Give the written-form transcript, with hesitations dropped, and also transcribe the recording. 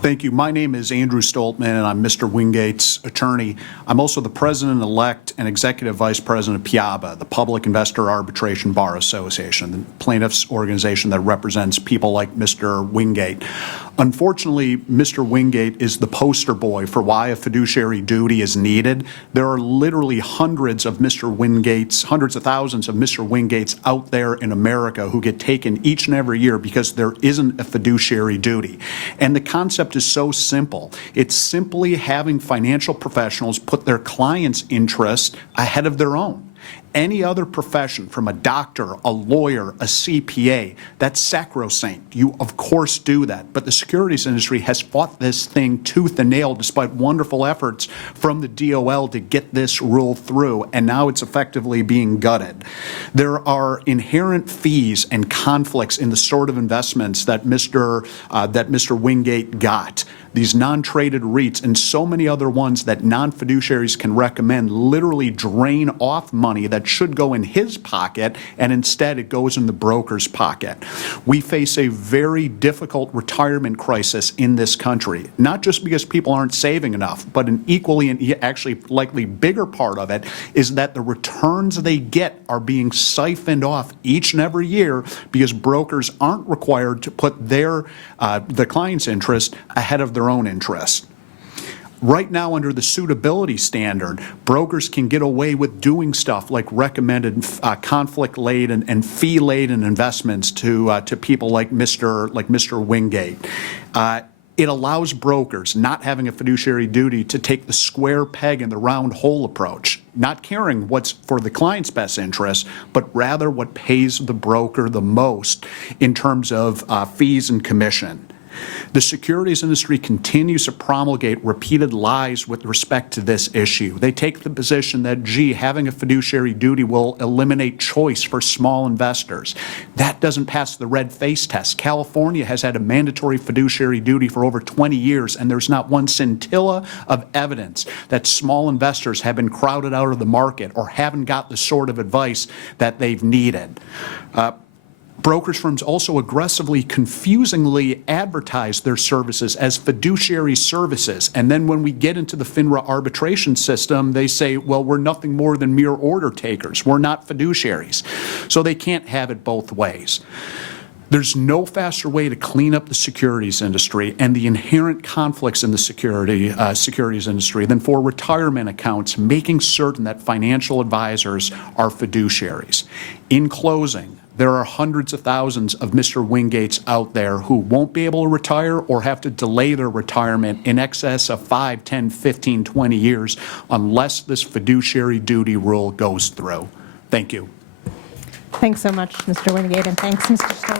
Thank you. My name is Andrew Stoltmann, and I'm Mr. Wingate's attorney. I'm also the president-elect and executive vice president of PIABA, the Public Investor Arbitration Bar Association, the plaintiffs' organization that represents people like Mr. Wingate. Unfortunately, Mr. Wingate is the poster boy for why a fiduciary duty is needed. There are literally hundreds of thousands of Mr. Wingates out there in America who get taken each and every year because there isn't a fiduciary duty. And the concept is so simple. It's simply having financial professionals put their clients' interest ahead of their own. Any other profession, from a doctor, a lawyer, a CPA, that's sacrosanct. You, of course, do that. But the securities industry has fought this thing tooth and nail despite wonderful efforts from the DOL to get this rule through, and now it's effectively being gutted. There are inherent fees and conflicts in the sort of investments that Mr. Wingate got. These non-traded REITs and so many other ones that non-fiduciaries can recommend literally drain off money that should go in his pocket, and instead it goes in the broker's pocket. We face a very difficult retirement crisis in this country, not just because people aren't saving enough, but an equally and actually likely bigger part of it is that the returns they get are being siphoned off each and every year because brokers aren't required to put the client's interest ahead of their own interest. Right now, under the suitability standard, brokers can get away with doing stuff like recommended conflict-laden and fee-laden investments to people like Mr. Wingate. It allows brokers, not having a fiduciary duty, to take the square peg in the round hole approach, not caring what's for the client's best interest, but rather what pays the broker the most in terms of fees and commission. The securities industry continues to promulgate repeated lies with respect to this issue. They take the position that, gee, having a fiduciary duty will eliminate choice for small investors. That doesn't pass the red face test. California has had a mandatory fiduciary duty for over 20 years, and there's not one scintilla of evidence that small investors have been crowded out of the market or haven't got the sort of advice that they've needed. Brokerage firms also aggressively, confusingly advertise their services as fiduciary services. And then when we get into the FINRA arbitration system, they say, well, we're nothing more than mere order takers. We're not fiduciaries. So they can't have it both ways. There's no faster way to clean up the securities industry and the inherent conflicts in the securities industry than for retirement accounts making certain that financial advisors are fiduciaries. In closing, there are hundreds of thousands of Mr. Wingates out there who won't be able to retire or have to delay their retirement in excess of 5, 10, 15, 20 years unless this fiduciary duty rule goes through. Thank you. Thanks so much, Mr. Wingate, and thanks, Mr. Stoltmann.